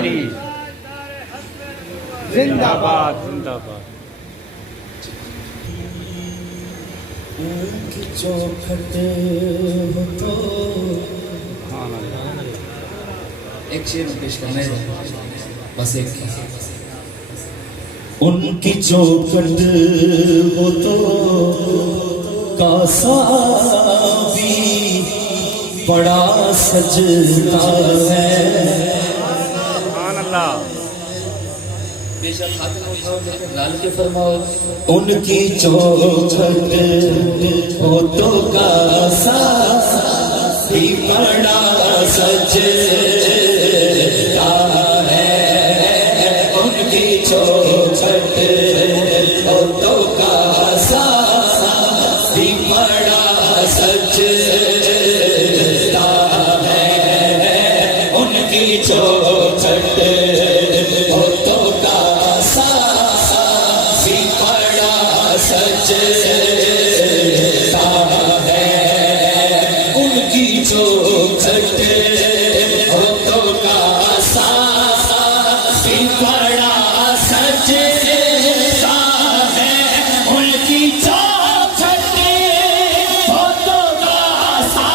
حیدری زندہ باد زندہ باد چوکھٹ ہو تو ایک شعر پیش کرنا ہے بس ایک ان کی چوکھٹ ہو تو کاسا بھی بڑا سجدہ ہے سبحان اللہ بے شک ہاتھ نہ اٹھاؤ لال کے فرماؤ ان کی چوکھٹ ہو تو کاسا بھی بڑا سجدہ ہے ان کی چوکھٹ ہو تو کاسا بھی بڑا سجدہ ہے ان کی چوکھٹ ہو تو کاسا بھی بڑا سجدہ ہے ان کی چوکھٹ ہو تو کاسا بھی بڑا سجدہ ہے ان کی چوکھٹ ہو تو کاسا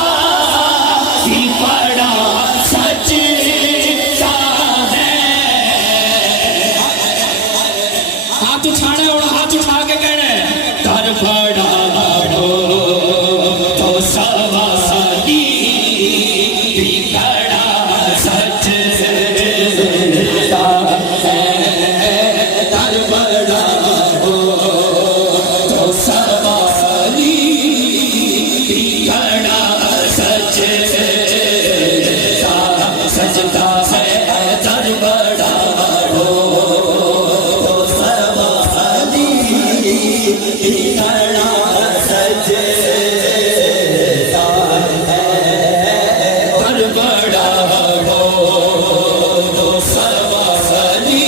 بھی بڑا سجدہ ہے ہاتھ اٹھانا اور ہاتھ اٹھا کے کہنا ہے در بڑا ہو تو سوالی بھی بڑا سجدہ ہے در بڑا ہو تو سوالی بھی بڑا سجدہ ہے در بڑا ہو تو سوالی بھی بڑا سجدہ ہے در بڑا ہو تو سوالی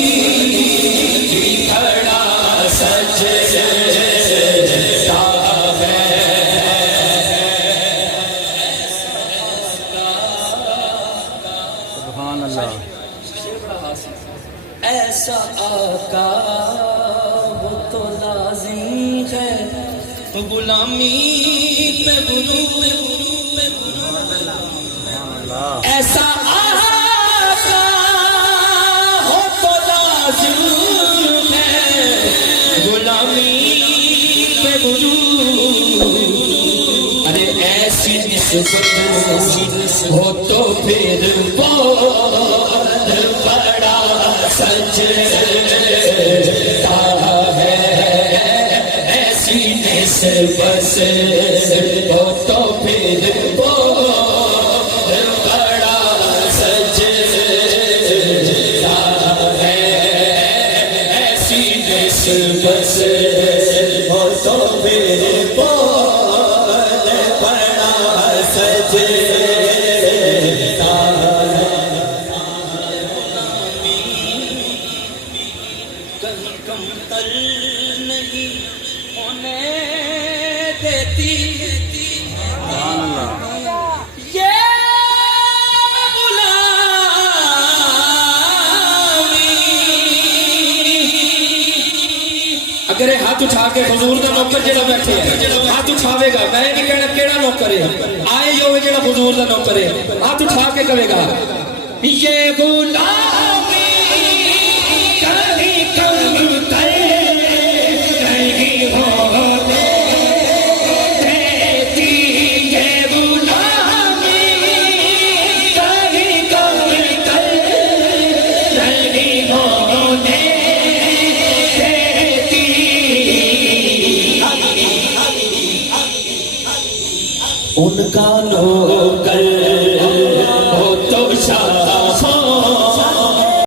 بھی بڑا سجدہ ہے سبحان اللہ ایسا آقا ہو تو لازم ہے تو غلامی پہ ایسا آقا ہو تو لازم ہے غلامی پہ ارے ایسی نسبت ہو تو پھر بہت بڑا سجدہ ہے ایسی نسبت ہو تو پھر بہت بڑا سجدہ ہے ایسی نسبت ہو تو پھر بہت بڑا سجدہ کہیں کم تر نہیں ہونے دیتی سبحان اللہ یہ غلامی اگر یہ ہاتھ اٹھا کے حضور کا نوکر جڑا بیٹھے ہے ہاتھ اٹھاوے گا میں نہیں کہنا کیڑا نوکر ہے آئے جو جڑا حضور کا نوکر ہے ہاتھ اٹھا کے کہے گا یہ غلامی کبھی کم تر نہیں ہونے دیتی یہ غلامی کبھی کم تر نہیں ہونے دیتی ان کا نوکر ہو تو شاہ